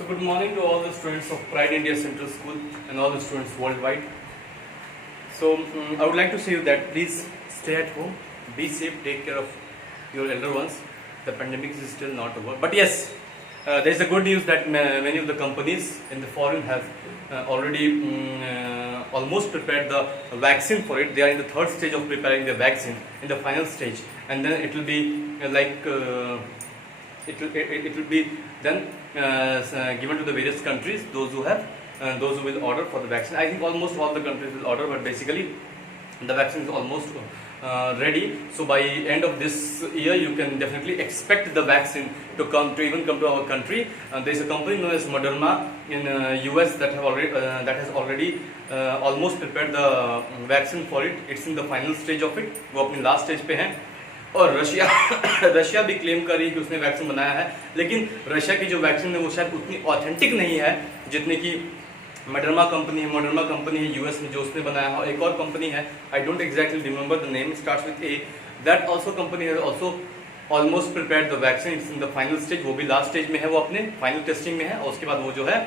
So good morning to all the students of Pride India Central School and all the students worldwide. So I would like to say you that please stay at home, be safe, take care of your elder ones. The pandemic is still not over. But yes, there is a good news that many of the companies in the foreign have already almost prepared the vaccine for it. They are in the third stage of preparing the vaccine, in the final stage, and then it will be it will be then given to the various countries, those who will order for the vaccine. I think almost all the countries will order, but basically the vaccine is almost ready. So by end of this year, you can definitely expect the vaccine to even come to our country. There is a company known as Moderna in US that has already almost prepared the vaccine for it. It's in the final stage of it. वो अपनी last stage पे हैं. और Russia भी claim कर रही है कि उसने वैक्सीन बनाया है, लेकिन रशिया की जो वैक्सीन है वो शायद उतनी ऑथेंटिक नहीं है जितने की मॉडर्ना कंपनी है यूएस में जो उसने बनाया है. एक और कंपनी है, I don't exactly remember the name, starts with A. That also company has also almost prepared the vaccine. It's in the final stage. वो भी लास्ट स्टेज में है, वो अपने फाइनल टेस्टिंग में है, और उसके बाद वो जो है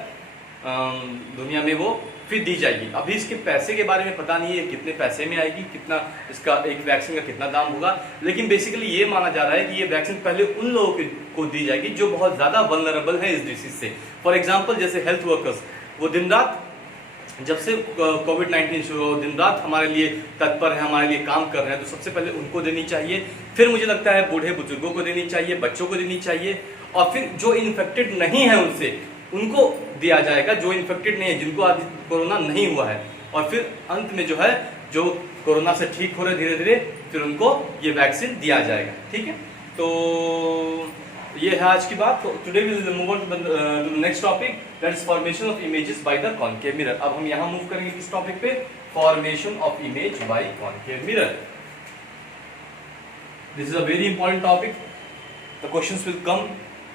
दुनिया में वो फिर दी जाएगी. अभी इसके पैसे के बारे में पता नहीं है कितने पैसे में आएगी, कितना इसका एक वैक्सीन का कितना दाम होगा, लेकिन बेसिकली ये माना जा रहा है कि ये वैक्सीन पहले उन लोगों को दी जाएगी जो बहुत ज्यादा वल्नरेबल है इस डिसीज से. फॉर एग्जांपल जैसे हेल्थ वर्कर्स, वो दिन रात जब से कोविड-19 शुरू हो दिन रात हमारे लिए तत्पर है, हमारे लिए काम कर रहे हैं, तो सबसे पहले उनको देनी चाहिए. फिर मुझे लगता है बूढ़े बुजुर्गों को देनी चाहिए, बच्चों को देनी चाहिए, और फिर जो इन्फेक्टेड नहीं है उनसे उनको दिया जाएगा, जो इन्फेक्टेड नहीं है, जिनको आज कोरोना नहीं हुआ है. और फिर अंत में जो है जो कोरोना से ठीक हो रहे धीरे धीरे, फिर उनको ये वैक्सीन दिया जाएगा. ठीक है, तो ये है आज की बात. Today we will move on to the next topic, that is formation of images by the concave mirror. अब हम यहाँ मूव करेंगे किस टॉपिक पे? Formation of image by concave mirror. This is a very important topic. The questions will come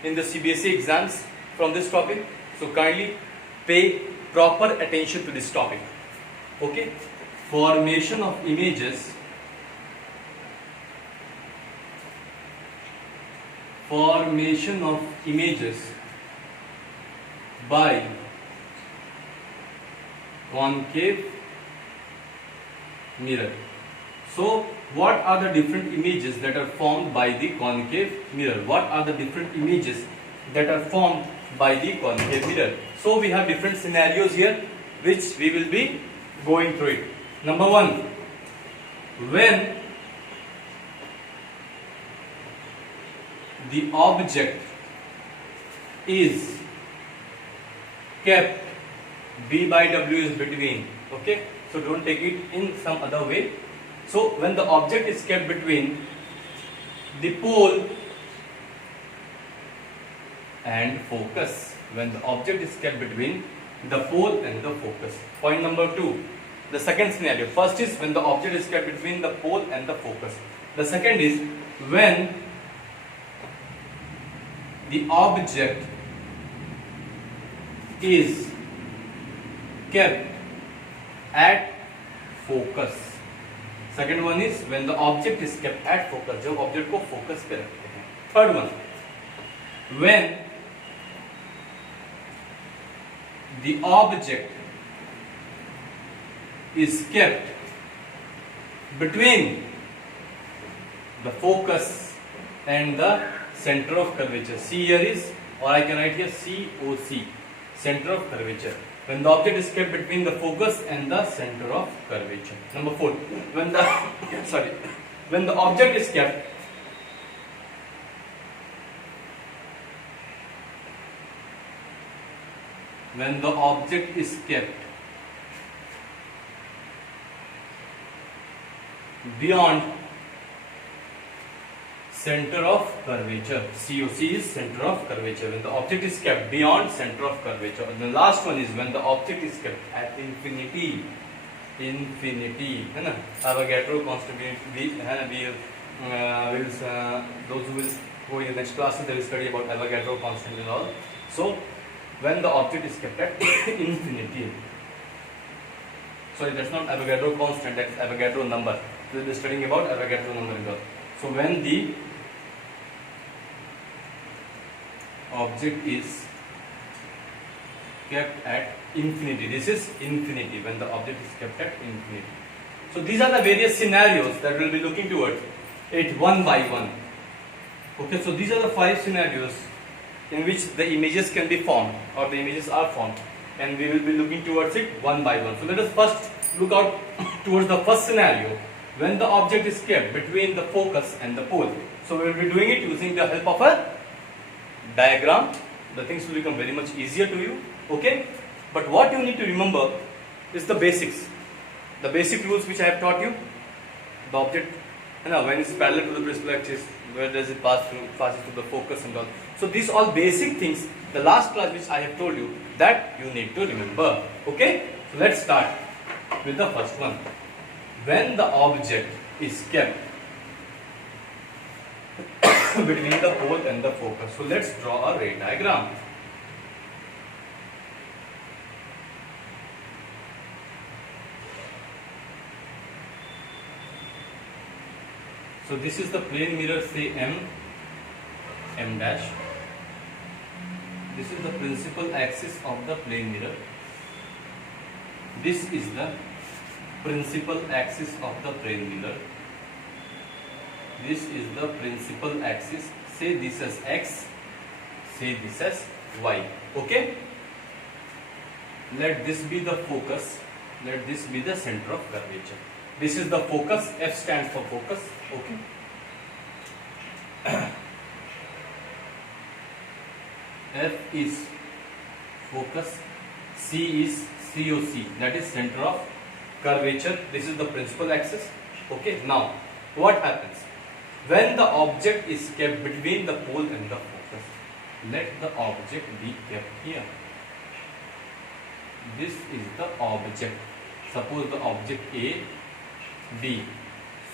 in the CBSE exams from this topic, so kindly pay proper attention to this topic. Okay, formation of images by concave mirror. So what are the different images that are formed by the concave mirror? What are the different images that are formed by the concave mirror? So we have different scenarios here which we will be going through it. Number one, when the object is kept, B by W is between. Okay, so don't take it in some other way. So when the object is kept between the pole and focus, when the object is kept between the pole and the focus. Point number two, the second scenario. First is when the object is kept between the pole and the focus. The second is when the object is kept at focus. Second one is when the object is kept at focus, जब object को focus पे रखते हैं. Third one, when the object is kept between the focus and the center of curvature. See here is, or I can write here COC, center of curvature. When the object is kept between the focus and the center of curvature. Number four, when the object is kept beyond center of curvature. COC is center of curvature. When the object is kept beyond center of curvature. And the last one is when the object is kept at infinity. है ना? Avogadro constant. Those who will go in the next classes, they will study about Avogadro constant and all. So when the object is kept at infinity. Sorry, that's not Avogadro constant, that's Avogadro number. We will be studying about Avogadro number. So when the object is kept at infinity. This is infinity, when the object is kept at infinity. So these are the various scenarios that we'll be looking towards it one by one. Okay, so these are the 5 scenarios in which the images can be formed, or the images are formed, and we will be looking towards it one by one. So let us first look out towards the first scenario, when the object is kept between the focus and the pole. So we will be doing it using the help of a diagram. The things will become very much easier to you. Okay, but what you need to remember is the basics, the basic rules which I have taught you. The object, when it's parallel to the principal axis, where does it pass through? Passes through the focus and all. So these all basic things, the last class which I have told you, that you need to remember. Okay, so let's start with the first one. When the object is kept between the pole and the focus. So let's draw a ray diagram. So this is the plane mirror, say M dash. This is the principal axis of the plane mirror. This is the principal axis of the plane mirror. This is the principal axis. Say this as X, say this as Y. Okay? Let this be the focus. Let this be the center of curvature. This is the focus. F stands for focus. Okay? F is focus. C is COC. That is center of curvature. This is the principal axis. Okay? Now, what happens? When the object is kept between the pole and the focus, let the object be kept here. This is the object. Suppose the object A, B.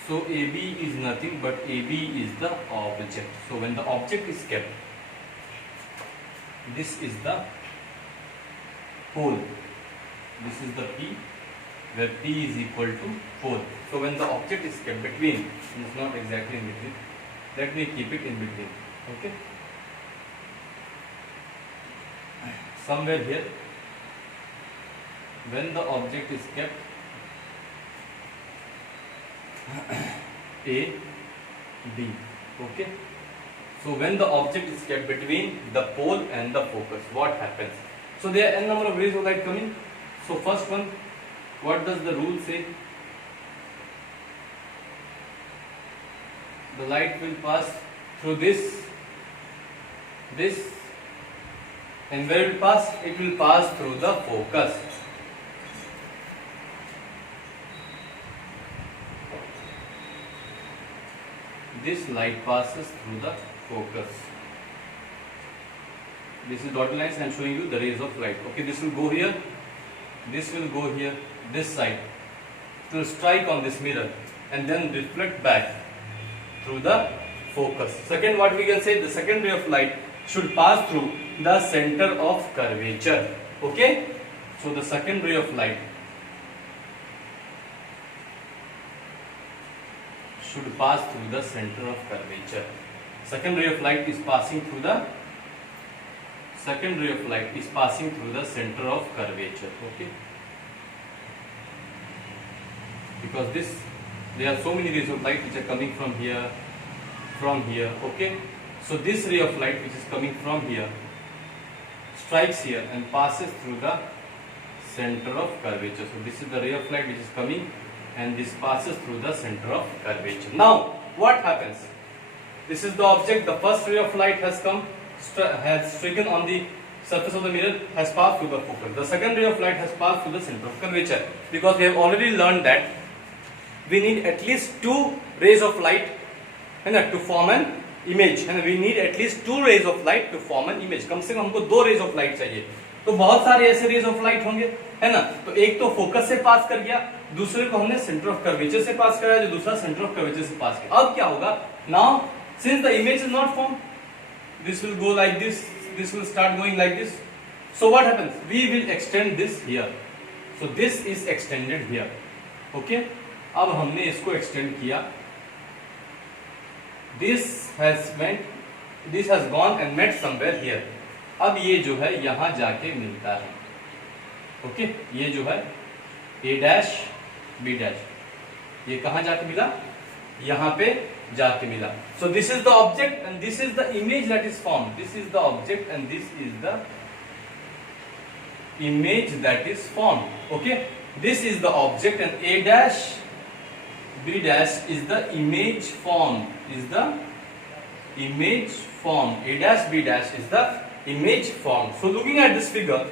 So AB is nothing but AB is the object. So when the object is kept, this is the pole. This is the P, where P is equal to pole. So when the object is kept between, it's not exactly in between. Let me keep it in between. Okay. Somewhere here, when the object is kept A, B. Okay. So when the object is kept between the pole and the focus, what happens? So there are n number of rays of light coming. So first one, what does the rule say? The light will pass through this, and where it will pass? It will pass through the focus. This light passes through the focus. This is dotted lines. I am showing you the rays of light. Okay, this will go here. This will go here. This side. It will strike on this mirror and then reflect back through the focus. Second, what we can say, the second ray of light should pass through the center of curvature. Okay, so the second ray of light should pass through the center of curvature. Second ray of light is passing through the center of curvature. Okay, because there are so many rays of light which are coming from here. Okay, so this ray of light which is coming from here strikes here and passes through the center of curvature. So this is the ray of light which is coming, and this passes through the center of curvature. Now what happens? This is the object. The first ray of light has come, has stricken on the surface of the mirror, has passed through the focus. The second ray of light has passed through the center of curvature, because we have already learned that we need at least 2 rays of light to form an image, and we need at least 2 rays of light to form an image. कम से कम हमको 2 rays of light चाहिए. तो बहुत सारे ऐसे rays of light होंगे, है ना. तो एक तो फोकस से पास कर गया, दूसरे को हमने सेंटर ऑफ कर्वेचर से पास कराया, जो दूसरा सेंटर ऑफ कर्वेचर से पास किया. अब क्या होगा? Now since the image is not form, this will go like this, this will start going like this. So what happens? We will extend this here. So this is extended here. Okay, अब हमने इसको extend किया. This has gone and met somewhere here. अब ये जो है यहाँ जाके मिलता है. ओके, ये जो है ए डैश बी डैश, ये कहाँ जाके मिला, यहाँ पे जाके मिला. So this is the object and this is the image that is formed. This is the object and this is the image that is formed. Okay, this is the object and A dash B dash is the image formed. Is the image formed. A dash B dash is the image formed. So looking at this figure,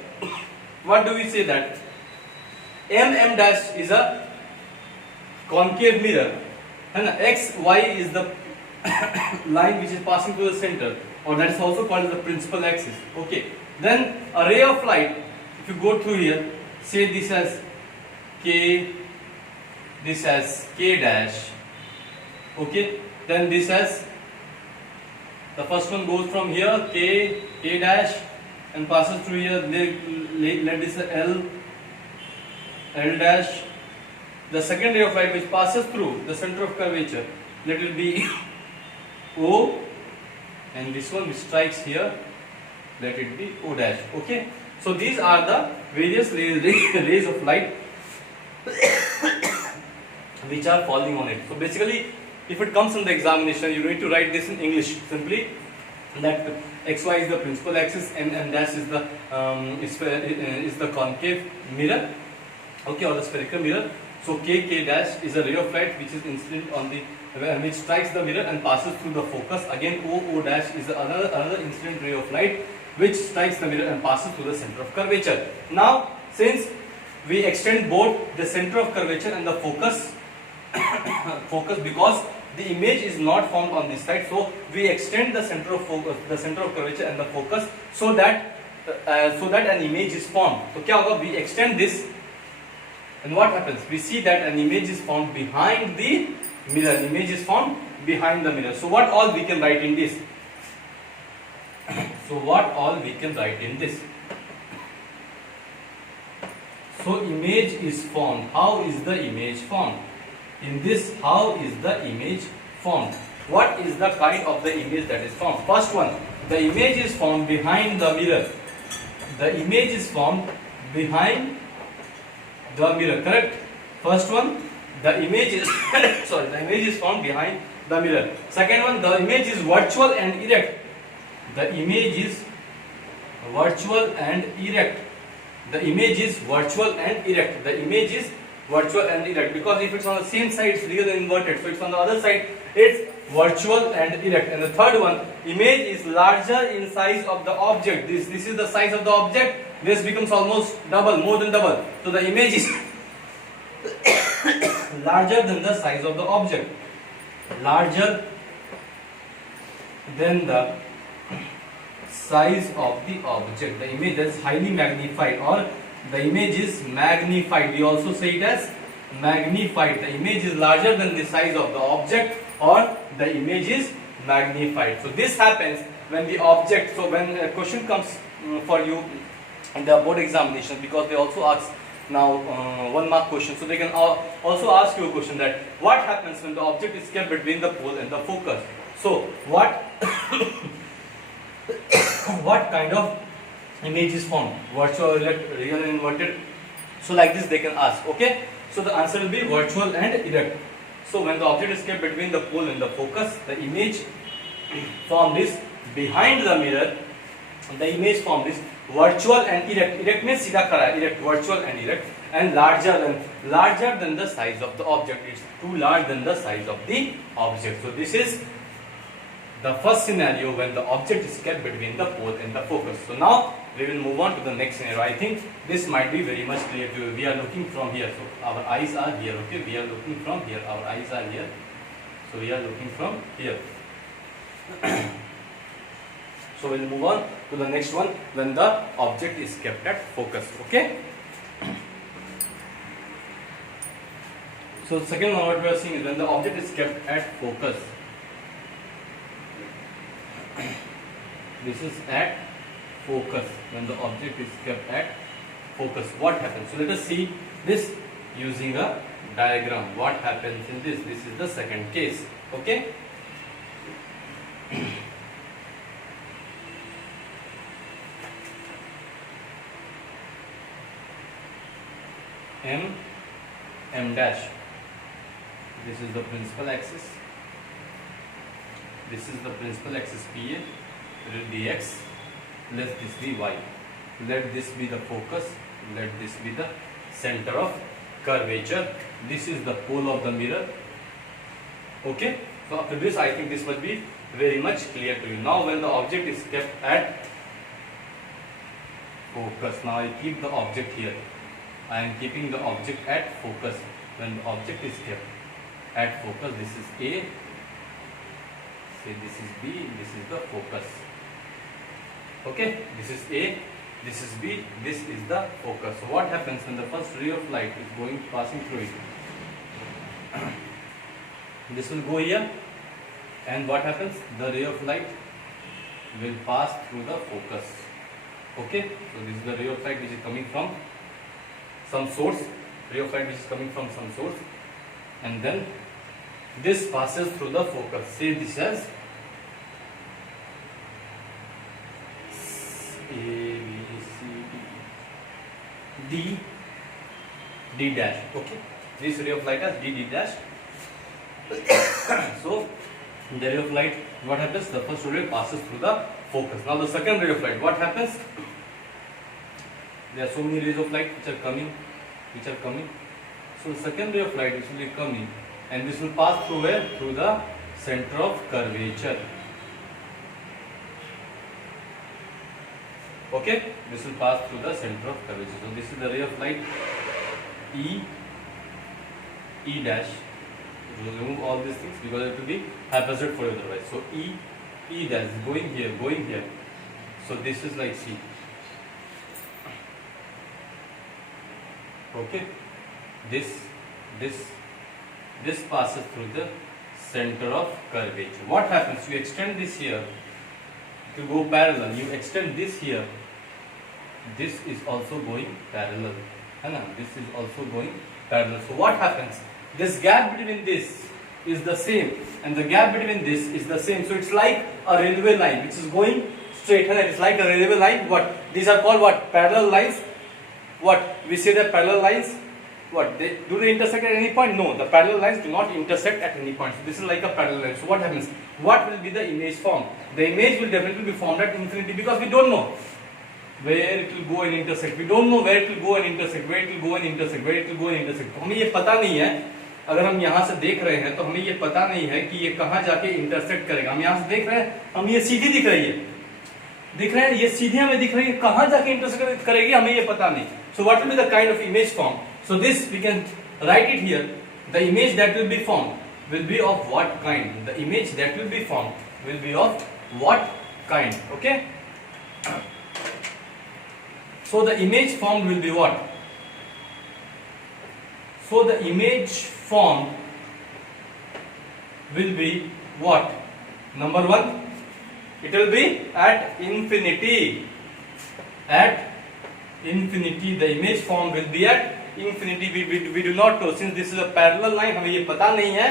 what do we say that M dash is a concave mirror, and X Y is the line which is passing through the center, or that is also called as the principal axis. Okay, then a ray of light, if you go through here, say this as K, this as K dash, okay, then this as, the first one goes from here K dash and passes through here, let this L dash. The second ray of light which passes through the center of curvature, let it be O, and this one which strikes here, let it be O dash. Okay, so these are the various rays of light which are falling on it. So basically, if it comes in the examination, you need to write this in English simply, that XY is the principal axis and dash is the concave mirror, okay, or the spherical mirror. So K dash is a ray of light which is incident on the, which strikes the mirror and passes through the focus. Again, O dash is another incident ray of light which strikes the mirror and passes through the center of curvature. Now, since we extend both the center of curvature and the focus because the image is not formed on this side, so we extend the center of curvature and the focus so that an image is formed. So क्या होगा? We extend this, and what happens? We see that an image is formed behind the mirror. An image is formed behind the mirror. So what all we can write in this? So what all we can write in this? So image is formed. How is the image formed? In this, how is the image formed? What is the kind of the image that is formed? First one, the image is formed behind the mirror. The image is formed behind the mirror, correct? First one, the image is sorry, the image is formed behind the mirror. Second one, the image is virtual and erect. The image is virtual and erect. The image is virtual and erect. The image is virtual and erect, because if it's on the same side, it's real and inverted. So it's on the other side, it's virtual and erect. And the third one, image is larger in size of the object. This is the size of the object. This becomes almost double, more than double. So the image is larger than the size of the object. Larger than the size of the object. The image is highly magnified, or the image is magnified. We also say it as magnified. The image is larger than the size of the object, or the image is magnified. So this happens when the object, so when a question comes for you in the board examination, because they also ask now 1 mark question, so they can also ask you a question that what happens when the object is kept between the pole and the focus. So what what kind of image is formed? Virtual, erect, real and inverted. So like this they can ask. Okay, so the answer will be virtual and erect. So when the object is kept between the pole and the focus, the image formed is behind the mirror. The image formed is virtual and erect. Erect means सीधा खड़ा. Erect, virtual and erect, and larger than the size of the object. It's too large than the size of the object. So this is the first scenario when the object is kept between the pole and the focus. So now we will move on to the next scenario. I think this might be very much clear to you. We are looking from here. So our eyes are here. Okay, we are looking from here. Our eyes are here. So we are looking from here. So we will move on to the next one when the object is kept at focus. Okay. So the second one what we are seeing is when the object is kept at focus. This is at focus. When the object is kept at focus, what happens? So let us see this using a diagram. What happens in this? This is the second case. Okay. m dash. This is the principal axis. This is the principal axis PA. Let dx. Let this be y. Let this be the focus. Let this be the center of curvature. This is the pole of the mirror. Okay. So after this, I think this must be very much clear to you. Now, when the object is kept at focus, now I keep the object here. I am keeping the object at focus. When the object is kept at focus, this is A, say this is B, this is the focus. Okay, this is A, this is B, this is the focus. So what happens when the first ray of light is passing through it? This will go here, and what happens? The ray of light will pass through the focus. Okay, so this is the ray of light which is coming from some source, ray of light which is coming from some source, and then this passes through the focus. Say this as A, B, C, D, D dash. Okay, this ray of light has D dash. So the ray of light, what happens? The first ray passes through the focus. Now the second ray of light, what happens? There are so many rays of light which are coming. So the second ray of light which will be coming, and this will pass through where? Through the center of curvature. Okay, this will pass through the center of curvature. So this is the ray of light E dash. We will remove all these things because it will be haphazard for you otherwise. So E dash is going here. So this is like C. Okay, this passes through the center of curvature. What happens? You extend this here to go parallel. You extend this here. This is also going parallel. This is also going parallel. So what happens? This gap between this is the same, and the gap between this is the same. So it's like a railway line which is going straight. It's like a railway line. What? These are called what? Parallel lines. What? We say that parallel lines, what? Do they intersect at any point? No, the parallel lines do not intersect at any point. So this is like a parallel line. So what happens? What will be the image formed? The image will definitely be formed at infinity, because we don't know where it will go and intersect. We don't know where it will go and intersect, where it will go and intersect, where it will go and intersect. तो हमें ये पता नहीं है. अगर हम यहाँ से देख रहे हैं तो हमें ये पता नहीं है कि ये कहाँ जाके इंटरसेक्ट करेगा. हम यहाँ से देख रहे हैं, हम ये सीधी दिख रही है, ये सीधी हमें दिख रही है, कहाँ जाके इंटरसेक्ट करेगी हमें ये पता नहीं. So what will be the kind of image form? So this we can write it here. The image that will be formed will be of what kind? The image that will be formed will be of what kind? Okay. So the image formed will be what? So the image formed will be what? Number one, it will be at infinity. At infinity, the image form will be at infinity. We do not know, since this is a parallel line. हमें ये पता नहीं है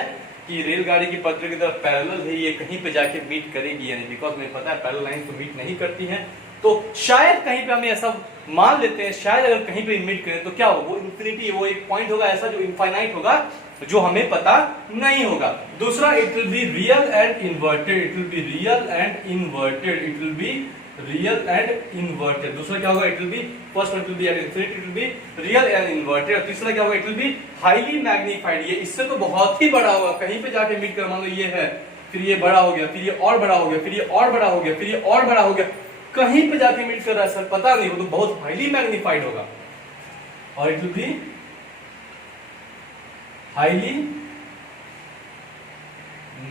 कि रेलगाड़ी की पटरी की तरफ पैरेलल है, ये कहीं पे जाके मीट करेगी या नहीं, बिकॉज हमें पता है पैरेलल लाइन तो मीट नहीं करती हैं. तो शायद कहीं पे हम ऐसा मान लेते हैं, शायद अगर कहीं पे मीट करें तो क्या होगा? वो इंफिनिटी, वो एक पॉइंट होगा ऐसा जो इनफाइनाइट होगा, जो हमें पता नहीं होगा. दूसरा, it will be real and inverted. It will be real and inverted. It will be real and inverted. दूसरा क्या होगा? It will be, first it will be at infinity, it will be real and inverted. और तीसरा क्या होगा? It will be highly magnified. ये इससे तो बहुत ही बड़ा होगा. कहीं पे जाके मीट कर, मान लो ये है, फिर ये बड़ा हो गया, फिर ये और बड़ा हो गया, फिर ये और बड़ा हो गया, फिर ये और बड़ा हो गया, कहीं पे जाके मीट कर रहा है सर, पता नहीं, वो तो बहुत हाईली मैग्नीफाइड होगा. और it will be highly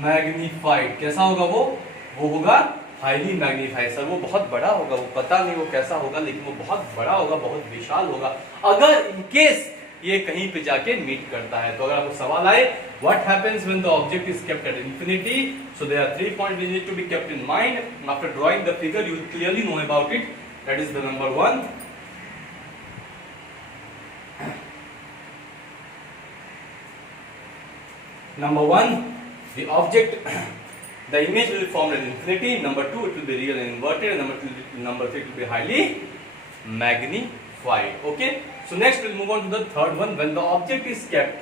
magnified. कैसा होगा वो होगा हाईली मैग्नीफाइड. सर वो बहुत बड़ा होगा, वो पता नहीं वो कैसा होगा, लेकिन वो बहुत बड़ा होगा, बहुत विशाल होगा, अगर इन केस ये कहीं पे जाके मीट करता है. तो अगर आपको सवाल आए, what happens when the object is kept at infinity? So there are 3 points which need to be kept in mind. After drawing the figure, you will clearly know about it. That is the number 1. Number 1, the object, the image will be formed at infinity. Number 2, it will be real and inverted. Number 3, it will be highly magnified. verified. Okay, so next we'll move on to the third one. When the object is kept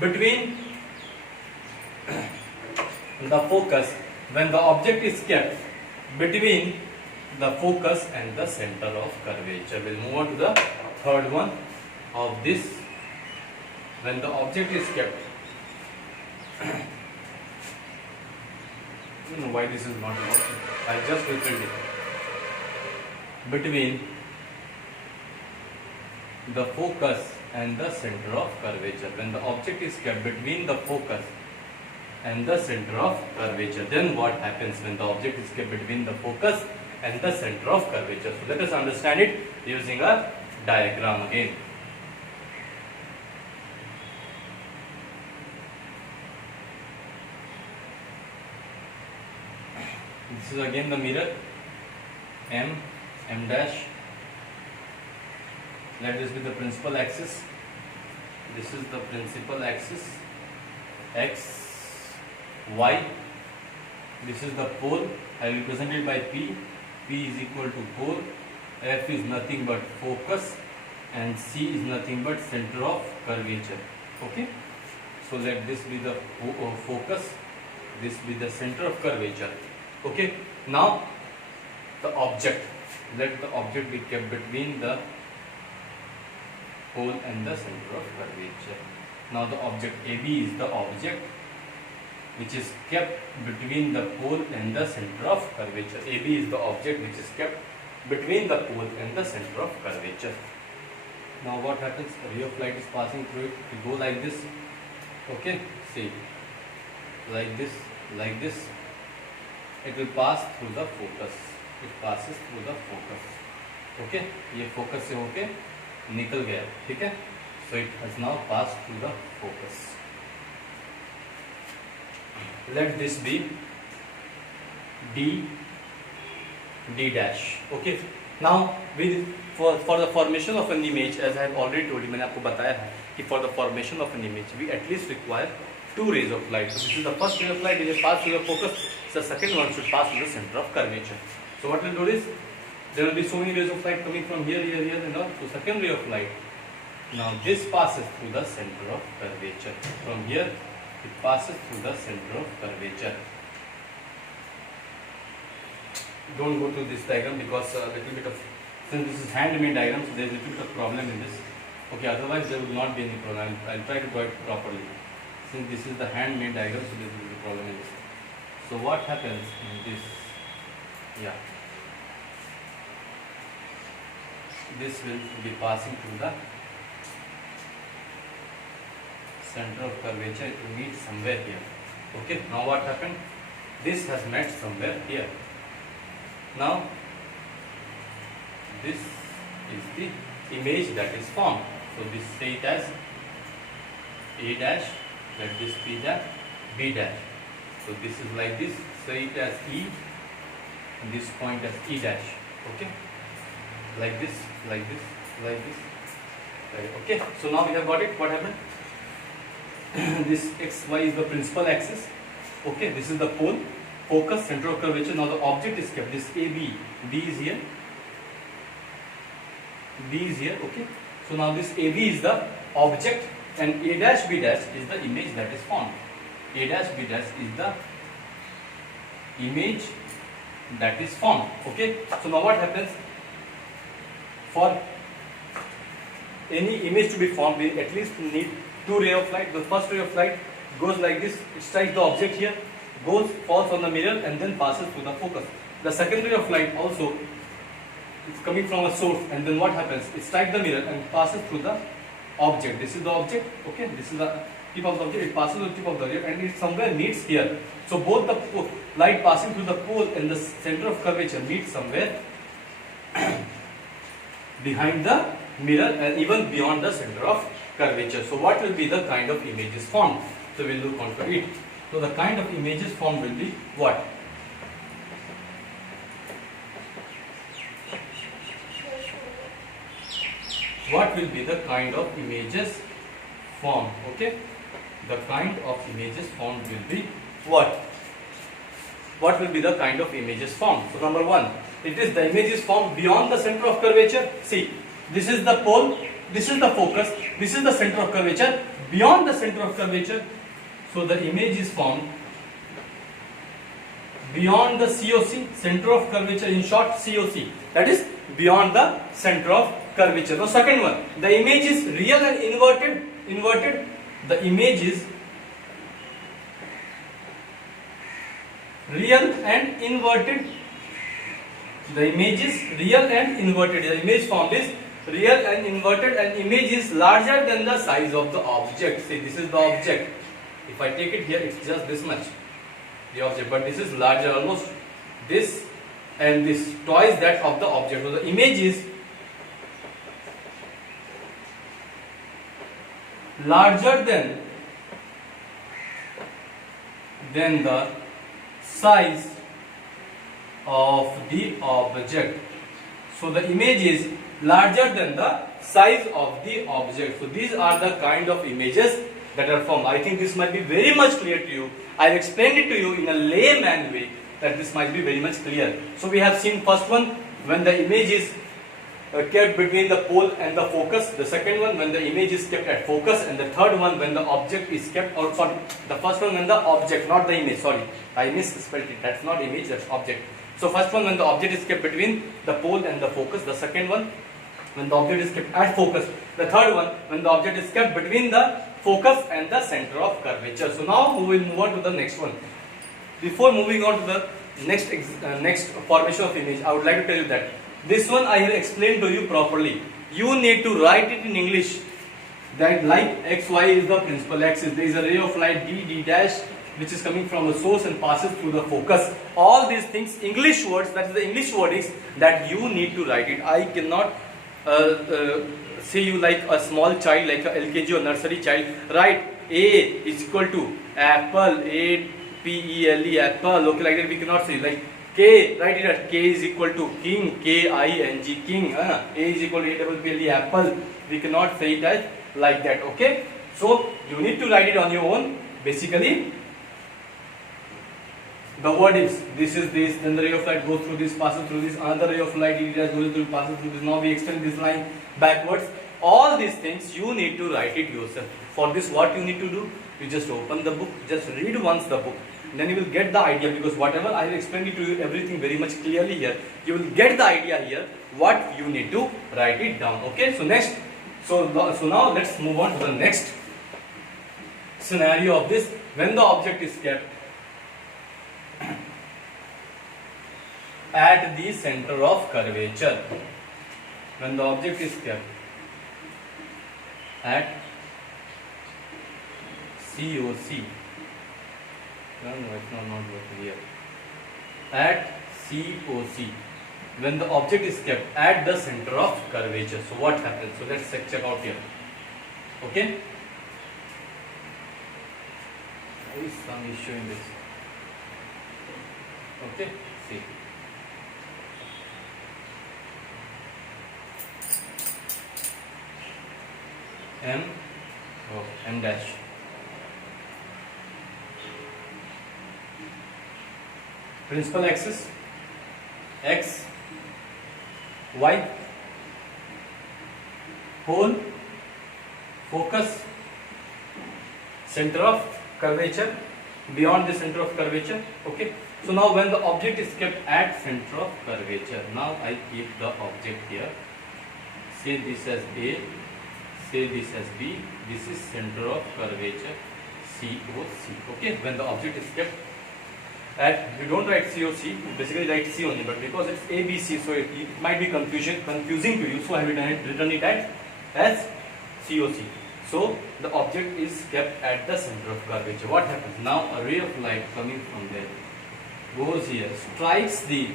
between the focus, when the object is kept between the focus and the center of curvature. We'll move on to the third one of this. When the object is kept I don't know why this is not working. I'll just reprint it. Between the focus and the center of curvature. When the object is kept between the focus and the center of curvature, then what happens when the object is kept between the focus and the center of curvature? So let us understand it using a diagram again. This is again the mirror, M dash. Let this be the principal axis. This is the principal axis, X, Y. This is the pole. I will represent it by P. P is equal to pole. F is nothing but focus, and C is nothing but center of curvature. Okay. So let this be the focus. This be the center of curvature. Okay. Now the object. Let the object be kept between the pole and the center of curvature. Now the object AB is the object which is kept between the pole and the center of curvature. AB is the object which is kept between the pole and the center of curvature. Now what happens? A ray of light is passing through it. It will go like this. Okay, see, like this, like this. It will pass through the focus. It passes through the focus. Okay, ये focus से होके निकल गया, ठीक है? So it has now passed through the focus. Let this be D dash. Okay. Now for the formation of an image, as I have already told you, मैंने आपको बताया है कि for the formation of an image we at least require two rays of light. So this is the first ray of light which will pass through the focus. The second one should pass through the center of curvature. So what we'll do is there will be so many rays of light coming from here, and all. So second ray of light. Now this passes through the center of curvature. From here it passes through the center of curvature. Don't go to this diagram because little bit of, since this is handmade diagram, so there is a little bit of problem in this. Okay, otherwise there will not be any problem. I'll try to draw it properly. Since this is the handmade diagram, so there will be a problem in this. So what happens in this? Yeah, this will be passing through the center of curvature. It will meet somewhere here. Okay, now what happened? This has met somewhere here. Now this is the image that is formed. So this, say it as A dash, let this be the B dash. So this is like this, say it as E, and this point as E dash. Okay, like this, like this, like this. Right. Okay, so now we have got it. What happened? This XY is the principal axis. Okay, this is the pole, focus, center of curvature. Now the object is kept. This AB, B is here, B is here. Okay, so now this AB is the object, and A dash B dash is the image that is formed. A dash B dash is the image that is formed. Okay, so now what happens? For any image to be formed, we at least need two rays of light. The first ray of light goes like this, it strikes the object here, goes, falls on the mirror, and then passes through the focus. The second ray of light also is coming from a source, and then what happens? It strikes the mirror and passes through the object. This is the object. Okay, this is the tip of the object. It passes through the tip of the object, and it somewhere meets here. So both the light passing through the pole and the center of curvature meet somewhere behind the mirror and even beyond the center of curvature. So what will be the kind of images formed? So we'll look on to it. So the kind of images formed will be what? What will be the kind of images formed? Okay, the kind of images formed will be what? What will be the kind of images formed? So number one, it is the image is formed beyond the center of curvature. See, this is the pole, this is the focus, this is the center of curvature. Beyond the center of curvature, so the image is formed beyond the COC, center of curvature, in short COC, that is beyond the center of curvature. Now second one, the image is real and inverted, the image is real and inverted, the image is real and inverted, the image form is real and inverted, and image is larger than the size of the object. See, this is the object. If I take it here, it's just this much, the object, but this is larger, almost this and this, twice that of the object. So the image is larger than the size of the object. So the image is larger than the size of the object. So these are the kind of images that are formed. I think this might be very much clear to you. I have explained it to you in a layman way, that this might be very much clear. So we have seen first one, when the image is kept between the pole and the focus. The second one, when the image is kept at focus. And the third one, when the object is kept, or sorry, the first one when the object, not the image, sorry, I misspelled it, that's not image, that's object. So first one, when the object is kept between the pole and the focus. The second one, when the object is kept at focus. The third one, when the object is kept between the focus and the center of curvature. So now we will move on to the next one. Before moving on to the next formation of image, I would like to tell you that this one I have explained to you properly. You need to write it in English, that like xy is the principal axis, there is a ray of light d dash which is coming from the source and passes through the focus. All these things, English words, that is the English wordings that you need to write it. I cannot say you like a small child, like a LKG or nursery child, write A is equal to apple, A-P-E-L-E, apple, okay, like that we cannot say. Like K, write it as K is equal to king, K-I-N-G, king, A is equal to A-P-P-L-E, apple, we cannot say it as like that, okay. So you need to write it on your own. Basically the word is, this is this, then the ray of light goes through this, passes through this, another ray of light goes through, passes through this. Now we extend this line backwards. All these things you need to write it yourself. For this, what you need to do, you just open the book, just read once the book, then you will get the idea, because whatever I have explained it to you, everything very much clearly here, you will get the idea here what you need to write it down. Okay, so next, so now let's move on to the next scenario of this. When the object is kept at the center of curvature, when the object is kept at COC, no, it's not working here, at COC, when the object is kept at the center of curvature, so what happens? So let's check out here. Okay, there is some issue in this. Okay, see. M dash. Principal axis X, Y, pole, focus, center of curvature, beyond the center of curvature. Okay, so now when the object is kept at center of curvature, now I keep the object here, say this as A, say this as B, this is center of curvature COC. Okay, when the object is kept at, you don't write COC, you basically write C only, but because it's ABC, so it might be confusing to you, so I have written it as COC. So the object is kept at the center of curvature. What happens? Now a ray of light coming from there goes here, strikes the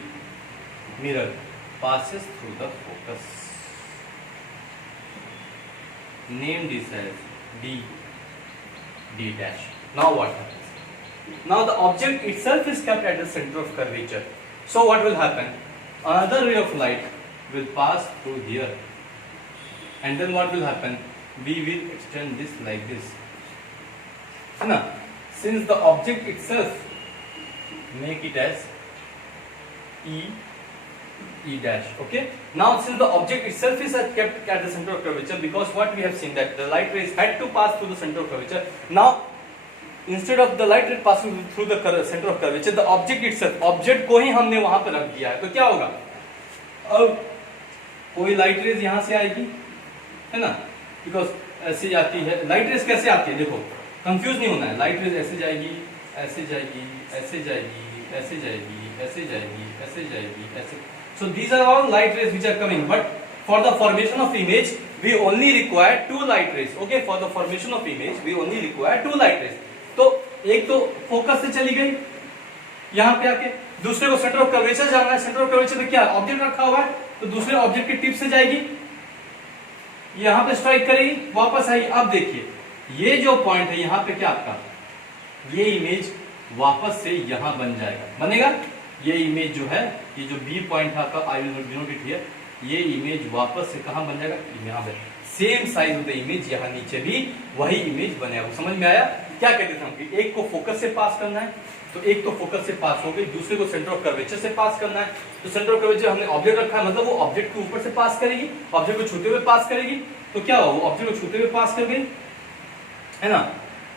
mirror, passes through the focus. Name this as D dash. Now what happens? Now the object itself is kept at the center of curvature. So what will happen? Another ray of light will pass through here, and then what will happen? We will extend this like this. Now, since the object itself, make it as E E dash. Okay. Now since the object itself is kept at the center of curvature, because what we have seen that the light rays had to pass through the center of curvature. Now instead of the light ray passing through the center of curvature, the object itself, object को ही हमने वहां पर रख दिया है, तो क्या होगा, अब कोई लाइट रेज यहां से आएगी, है ना, बिकॉज ऐसे जाती है लाइट रेज, कैसे आती है देखो, कंफ्यूज नहीं होना है, लाइट रेज ऐसे जाएगी, ऐसे जाएगी, ऐसे जाएगी, ऐसे जाएगी, ऐसे जाएगी, ऐसे जाएगी, ऐसे. So these are all light rays which are coming, but for the formation of image we only require two light rays. Okay, for the formation of image we only require two light rays. तो एक तो focus से चली गई यहां पे आके, दूसरे को सेंटर ऑफ कर्वेचर जाना है, सेंटर ऑफ कर्वेचर में क्या ऑब्जेक्ट रखा हुआ है, तो दूसरे ऑब्जेक्ट की टिप से जाएगी, यहां पे स्ट्राइक करेगी, वापस आएगी. अब देखिए ये जो पॉइंट है यहां पे क्या आपका, ये इमेज वापस से यहां बन जाएगा, बनेगा. ये इमेज जो है, ये जो बी पॉइंट है आपका, I will denote it here, ये इमेज वापस से कहां बन जाएगा, यहां पे. Same size of the image, यहां नीचे भी वही इमेज बनेगा. समझ में आया क्या कहते थे हम कि एक को फोकस से पास करना है, तो एक तो फोकस से पास हो गई, दूसरे को सेंटर ऑफ कर्वेचर से पास करना है, तो सेंटर ऑफ कर्वेचर हमने ऑब्जेक्ट रखा है, मतलब वो ऑब्जेक्ट के ऊपर से पास करेगी, ऑब्जेक्ट को छूते हुए पास करेगी, तो क्या होगा, वो ऑब्जेक्ट को छूते हुए पास कर गई, है ना,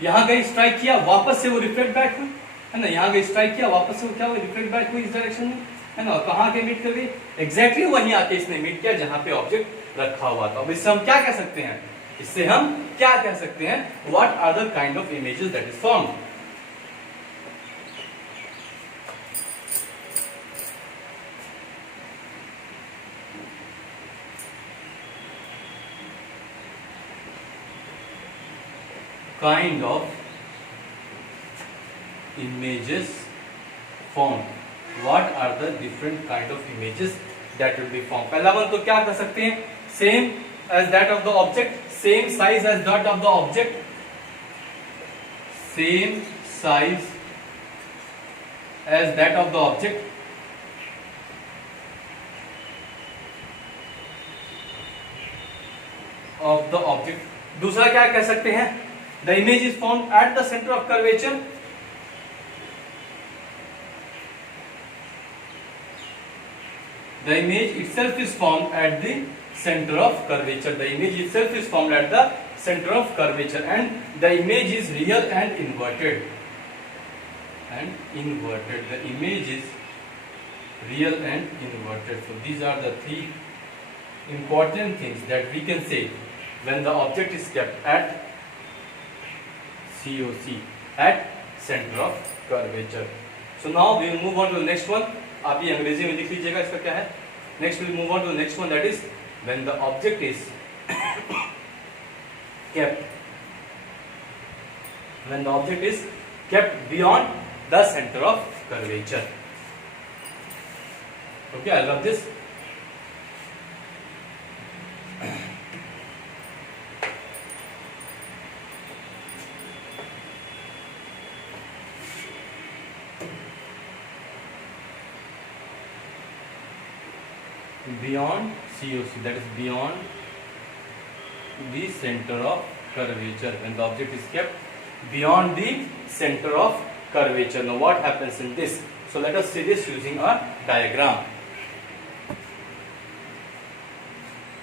यहां गई स्ट्राइक किया, वापस से वो रिफ्लेक्ट बैक हुई, है ना, यहाँ गई स्ट्राइक किया, वापस से वो क्या हुआ, रिफ्लेक्ट बैक हुई इस डायरेक्शन में, है ना, कहाँ के मीट कर गई, एग्जैक्टली वहीं आके इसने मीट किया जहां पे ऑब्जेक्ट रखा हुआ था. अब इससे हम क्या कह सकते हैं, इससे हम क्या कह सकते हैं, what are the kind of images that is formed. Kind of images formed, what are the different kind of images that will be formed. पहला वन तो क्या कर सकते हैं, same as that of the object, same size as that of the object, same size as that of the object, of the object. दूसरा क्या कह सकते हैं, the image is formed at the center of curvature, the image itself is formed at the center of curvature, the image itself is formed at the center of curvature, and the image is real and inverted, the image is real and inverted. So these are the three important things that we can say when the object is kept at COC, at center of curvature. So now we will move on to the next one. आप ये अंग्रेजी में लिख लीजिएगा, इसका क्या है. Next will move on to the next one, that is when the object is kept, when the object is kept beyond the center of curvature. Okay, I love this. Beyond COC, that is beyond the center of curvature, when the object is kept beyond the center of curvature. Now what happens in this? So let us see this using a diagram.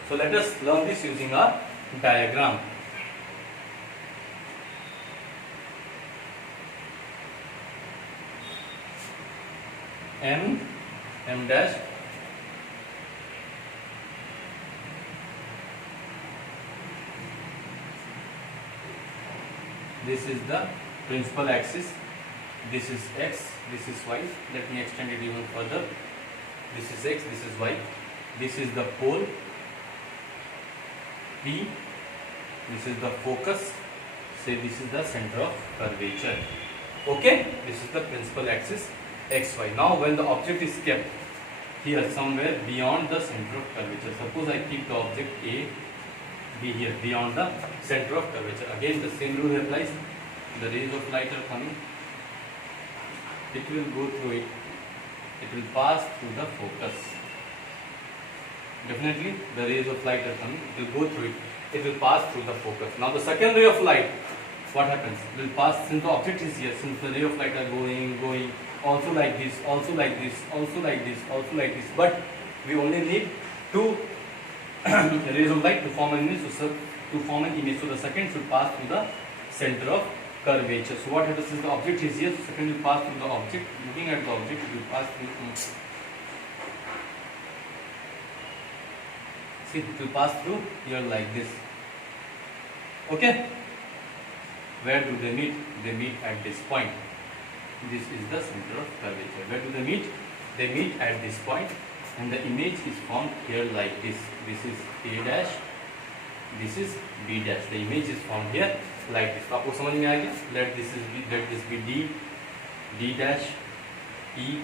So let us learn this using a diagram. M dash, this is the principal axis, this is x, this is y. Let me extend it even further. This is x, this is y, this is the pole P, this is the focus, say this is the center of curvature. Okay, this is the principal axis x, y. Now when the object is kept here somewhere beyond the center of curvature, suppose I keep the object A be here beyond the center of curvature, again the same rule applies. The rays of light are coming, it will go through it, it will pass through the focus. Definitely the rays of light are coming, it will go through it, it will pass through the focus. Now the second ray of light, what happens, it will pass, since the object is here, since the ray of light are going, also like this, also like this, also like this, also like this, but we only need two rays of light to form an image. So the second should pass through the center of curvature. So what happens is the object is here, so second will pass through the object. Looking at the object, it will pass through. See, it will pass through here like this. Okay. Where do they meet? They meet at this point. This is the center of curvature. Where do they meet? They meet at this point, and the image is formed here like this. This is A dash, this is B dash. The image is formed here like this. तो आपको समझ में आ गया? Let this be D, D dash, E,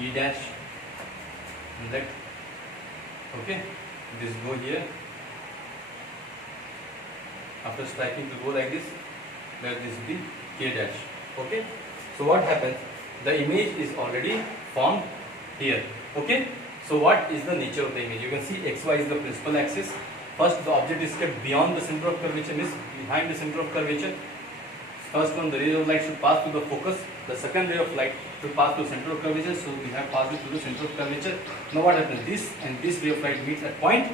E dash, and let, okay, this go here. After striking to go like this, let this be K dash. Okay. So what happens? The image is already formed here. Okay. So what is the nature of the image? You can see xy is the principal axis. First, the object is kept beyond the center of curvature, means behind the center of curvature. First one, the ray of light should pass through the focus. The second ray of light should pass through the center of curvature. So we have passed it through the center of curvature. Now what happens? This and this ray of light meets at point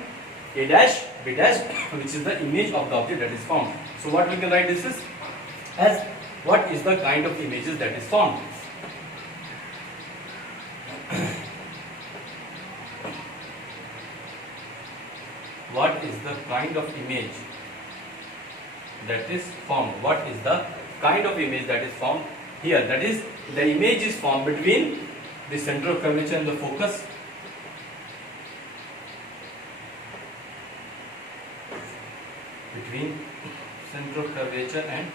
A dash, B dash, which is the image of the object that is formed. So what we can write this is as what is the kind of images that is formed. What is the kind of image that is formed? What is the kind of image that is formed here? That is, the image is formed between the center of curvature and the focus. Between center of curvature and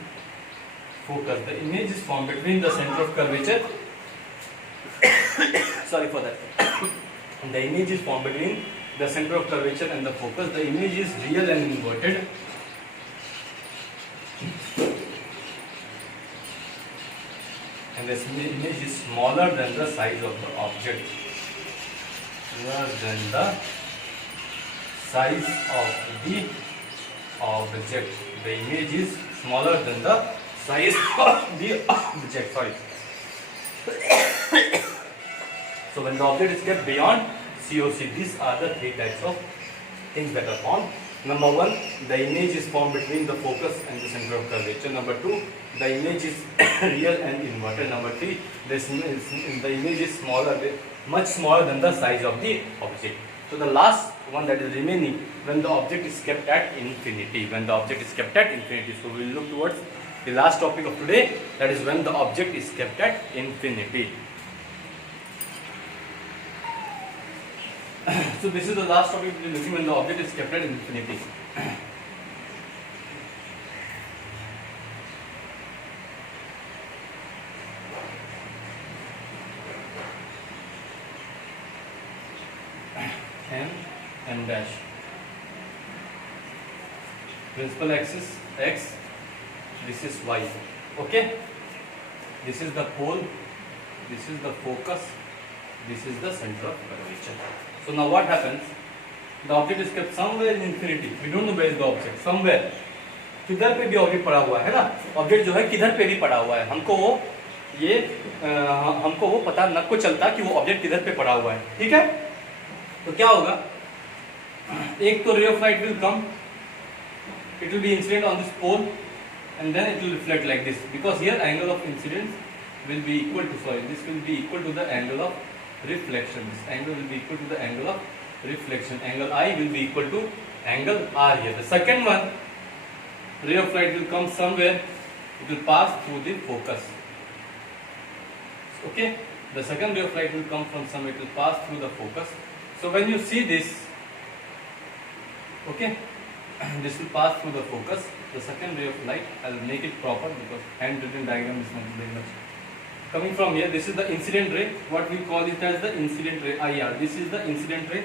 focus. The image is formed between the center of curvature. Sorry for that. The image is formed between the center of curvature and the focus. The image is real and inverted. And this image is smaller than the size of the object. Smaller than the size of the object. The image is smaller than the size of the object. Sorry. So when the object is kept beyond COC, these are the three types of things that are formed. Number one, the image is formed between the focus and the center of curvature. Number two, the image is real and inverted. Number three, the image is smaller, much smaller than the size of the object. So the last one that is remaining, when the object is kept at infinity. When the object is kept at infinity. So we will look towards the last topic of today, that is when the object is kept at infinity. So this is the last topic we will be looking when the object is kept at infinity. M dash. Principal axis x, this is y. Okay, this is the pole, this is the focus, this is the center of curvature. So now what happens? The object is kept somewhere in infinity. We don't know where is the object. Somewhere. किधर पे भी object पड़ा हुआ है ना, object जो है किधर पे भी पड़ा हुआ है, हमको वो पता न को चलता कि वो ऑब्जेक्ट किधर पे पड़ा हुआ है. ठीक है, तो क्या होगा, एक तो ray of light will come, it will be incident on this pole and then it will reflect like this, because here angle of incidence will be equal to, this will be equal to the angle of reflection. This angle will be equal to the angle of reflection. Angle I will be equal to angle R here. The second one, ray of light will come somewhere, it will pass through the focus. Okay, the second ray of light will come from somewhere, it will pass through the focus. So when you see this, okay, this will pass through the focus. The second ray of light, I will make it proper because handwritten diagram is not very much. Coming from here, this is the incident ray. What we call it as the incident ray, IR. This is the incident ray.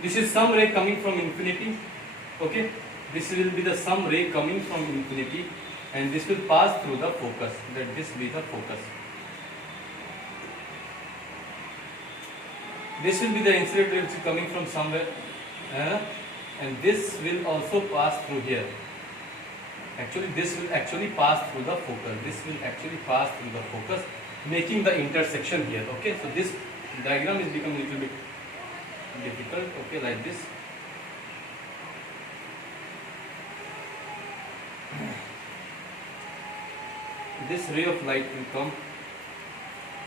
This is some ray coming from infinity. Okay, this will be the some ray coming from infinity, and this will pass through the focus. Let this be the focus. This will be the incident ray which is coming from somewhere, and this will also pass through here. Actually, this will actually pass through the focus. This will actually pass through the focus, making the intersection here. Okay, so this diagram is becoming a little bit difficult. Okay, like this. This ray of light will come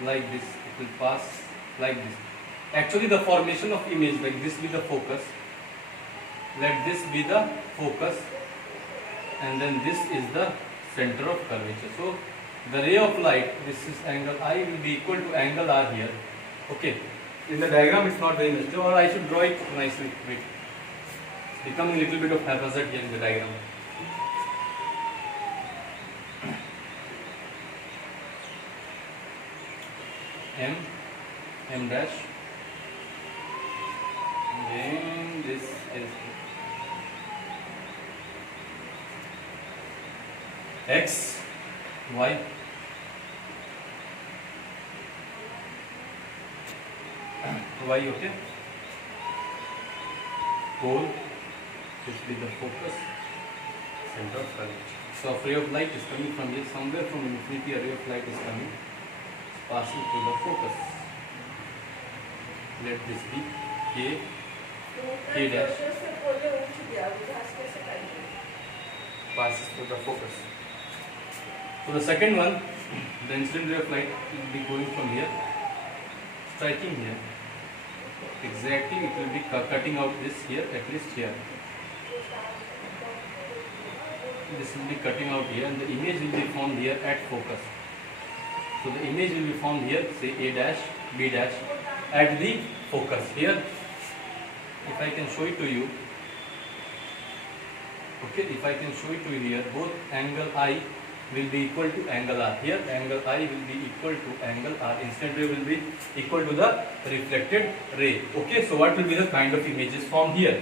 like this, it will pass like this. Actually the formation of image, like this be the focus, let this be the focus, and then this is the center of curvature. So the ray of light, this is angle I, will be equal to angle R here. Okay, in the diagram it's not very much, or I should draw it nicely. Wait, it's becoming a little bit of haphazard here in the diagram. M dash, then this is X, Y, okay, pole, this will be the focus, center of curvature. So a ray of light is coming from here, somewhere from infinity a ray of light is coming, passing through the focus. Let this be K dash, passes through the focus. So the second one, the incident ray of light will be going from here, striking here, exactly it will be cutting out this here, at least here. This will be cutting out here, and the image will be formed here at focus. So the image will be formed here, say A dash, B dash, at the focus. Here, if I can show it to you, okay, if I can show it to you here, both angle I will be equal to angle R. Here, angle I will be equal to angle R. Incident ray will be equal to the reflected ray. Okay, so what will be the kind of images formed here?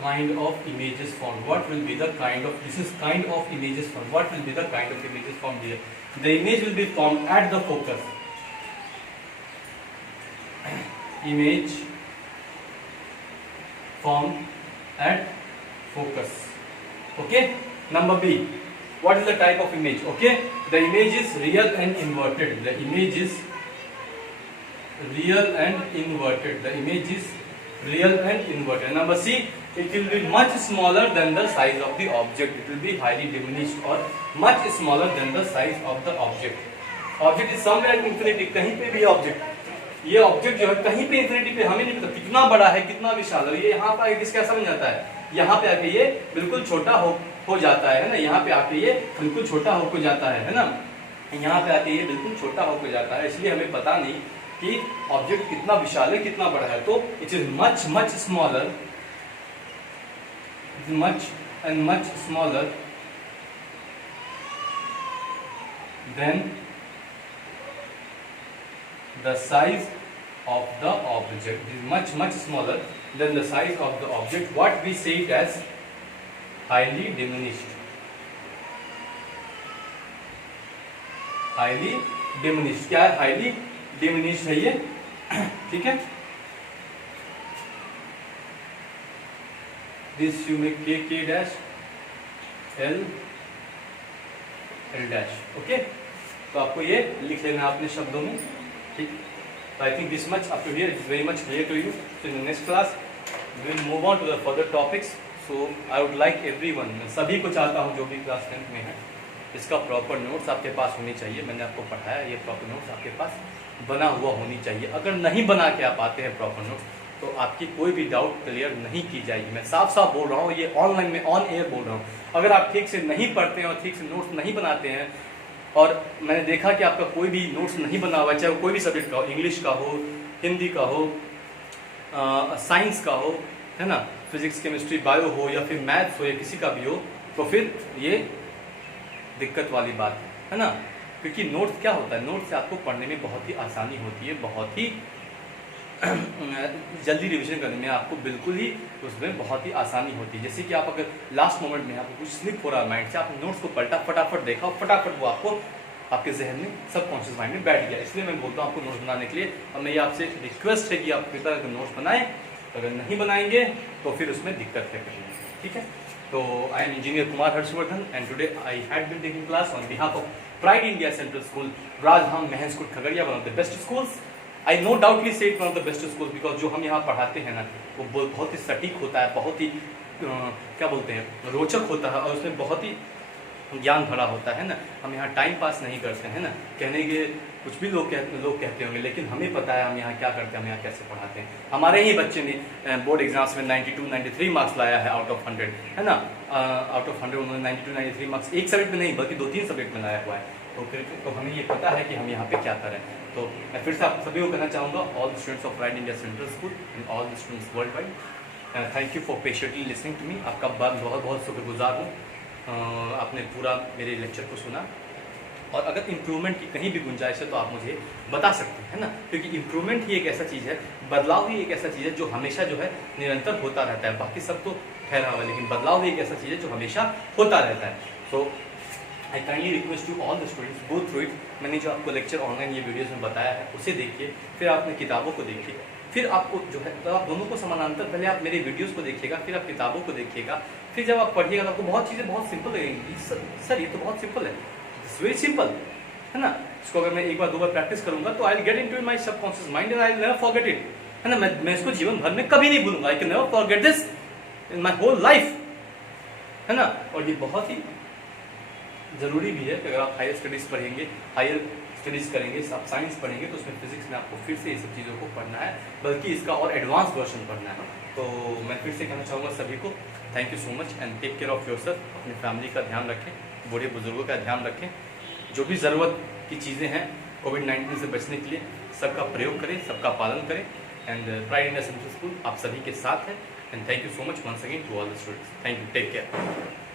Kind of images formed. What will be the kind of, this is kind of images formed. What will be the kind of images formed here? The image will be formed at the focus. Image formed at focus. Okay. Number B. What is the type of image? Okay. The image is real and inverted. The image is real and inverted. The image is real and inverted. Number C. It will be much smaller than the size of the object. It will be highly diminished or much smaller than the size of the object. Object is somewhere at infinity. कहीं पे भी object, ये object जो है कहीं पे infinity पे हमें नहीं पता कितना बड़ा है कितना विशाल है, ये यहाँ पर आके किसका समझ आता है, यहाँ पे आके ये बिल्कुल छोटा हो जाता है ना, यहाँ पे आके ये बिल्कुल छोटा हो जाता है ना, यहाँ पे आके ये बिल्कुल छोटा हो जाता है, इसलिए हमें पता नहीं कि ऑब्जेक्ट कितना विशाल है कितना बड़ा है. तो it is much smaller, much smaller than the size of the object. It is much smaller than the size of the object. What we say it as highly diminished. Highly diminished. क्या है highly diminished है ये, ठीक है. This you make K dash, L dash. Okay. तो आपको ये लिख लेना अपने शब्दों में, ठीक. So I think this much up to here is very much clear to you. So in the next class we will move on to the further topics. So I would like everyone, मैं सभी को चाहता हूँ जो भी class 10th में है, इसका प्रॉपर नोट्स आपके पास होनी चाहिए. मैंने आपको पढ़ाया, ये प्रॉपर नोट्स आपके पास बना हुआ होनी चाहिए. अगर नहीं बना के आप आते हैं प्रॉपर नोट्स तो आपकी कोई भी डाउट क्लियर नहीं की जाएगी. मैं साफ बोल रहा हूँ, ये ऑनलाइन में ऑन एयर बोल रहा हूँ. अगर आप ठीक से नहीं पढ़ते हैं और ठीक से नोट्स नहीं बनाते हैं, और मैंने देखा कि आपका कोई भी नोट्स नहीं बना हुआ है, चाहे कोई भी सब्जेक्ट का हो, इंग्लिश का हो, हिंदी का हो, साइंस का हो, है ना, फिजिक्स केमिस्ट्री बायो हो या फिर मैथ्स हो या किसी का भी हो, तो फिर ये दिक्कत वाली बात है ना. क्योंकि नोट्स क्या होता है, नोट्स से आपको पढ़ने में बहुत ही आसानी होती है, बहुत ही जल्दी रिवीजन करने में आपको बिल्कुल ही उसमें बहुत ही आसानी होती है. जैसे कि आप अगर लास्ट मोमेंट में आपको कुछ स्लिप हो रहा है माइंड से, आप नोट्स को पलटा, फटाफट देखा और फटाफट वो आपको आपके जहन में सबकॉन्शियस माइंड में बैठ गया. इसलिए मैं बोलता हूँ आपको नोट्स बनाने के लिए, और मेरी आपसे एक रिक्वेस्ट है कि आप कृपया करके नोट्स बनाएं. अगर नहीं बनाएंगे तो फिर उसमें दिक्कत है करेंगे, ठीक है. तो I am engineer Kumar Harshvardhan and today I had been taking class on behalf of pride India central school, Rajdham Mahanskut Khagaria, one of the best schools I no doubtly say it one of the best school, because जो हम यहाँ पढ़ाते हैं ना वो बहुत ही सटीक होता है, बहुत ही क्या बोलते हैं रोचक होता है, और उसमें बहुत ही ज्ञान भरा होता है ना। हम यहाँ टाइम पास नहीं करते हैं ना, कहने के कुछ भी लोग कहते होंगे, लेकिन हमें पता है हम यहाँ क्या करते हैं, हम यहाँ कैसे पढ़ाते हैं। हमारे ही बच्चे ने बोर्ड एग्जाम्स में 92-93 मार्क्स लाया है आउट ऑफ 100, है ना। आउट ऑफ 100 उन्होंने 92-93 मार्क्स एक सब्जेक्ट में नहीं बल्कि 2-3 सब्जेक्ट में लाया हुआ है। तो हमें ये पता है कि हम यहाँ पे क्या करें। तो मैं फिर से आप सभी को कहना चाहूँगा, all the students of right India central school and all the students world wide, thank you for patiently listening to me. आपका बहुत बहुत शुक्रगुजार हूँ, आपने पूरा मेरे लेक्चर को सुना। और अगर इम्प्रूवमेंट की कहीं भी गुंजाइश है तो आप मुझे बता सकते हैं, है ना, क्योंकि इम्प्रूवमेंट ही एक ऐसा चीज़ है, बदलाव ही एक ऐसा चीज़ है जो हमेशा जो है निरंतर होता रहता है। बाकी सब तो ठहरा हुआ है, लेकिन बदलाव ही एक ऐसा चीज़ है जो हमेशा होता रहता है। So I kindly request to all the students, go through it. मैंने जो आपको लेक्चर ऑनलाइन ये वीडियोज़ में बताया है उसे देखिए, फिर आपने किताबों को देखिए, फिर आपको जो है तो आप दोनों को समानांतर, पहले आप मेरे वीडियोस को देखिएगा, फिर आप किताबों को देखिएगा, फिर जब आप पढ़िएगा तो आपको बहुत चीज़ें बहुत सिंपल लगेंगी। सर ये तो बहुत सिंपल है, इट्स वेरी सिंपल, है ना। इसको अगर मैं एक बार 2 बार प्रैक्टिस करूंगा तो I will get into my subconscious mind and I will never forget it, है ना। मैं इसको जीवन भर में कभी नहीं भूलूंगा, I can never forget this in my whole life, है ना। और ये बहुत ही ज़रूरी भी है कि अगर आप हायर स्टडीज़ पढ़ेंगे, हायर स्टडीज़ करेंगे, आप साइंस पढ़ेंगे तो उसमें फिजिक्स में आपको फिर से ये सब चीज़ों को पढ़ना है, बल्कि इसका और एडवांस वर्जन पढ़ना है। तो मैं फिर से कहना चाहूँगा सभी को, thank you so much and take care of yourself. अपनी फैमिली का ध्यान रखें, बूढ़े बुजुर्गों का ध्यान रखें, जो भी ज़रूरत की चीज़ें हैं कोविड-19 से बचने के लिए सबका प्रयोग करें, सबका पालन करें। And pride India central school आप सभी के साथ है। And thank you so much once again to all the students. Thank you, take care.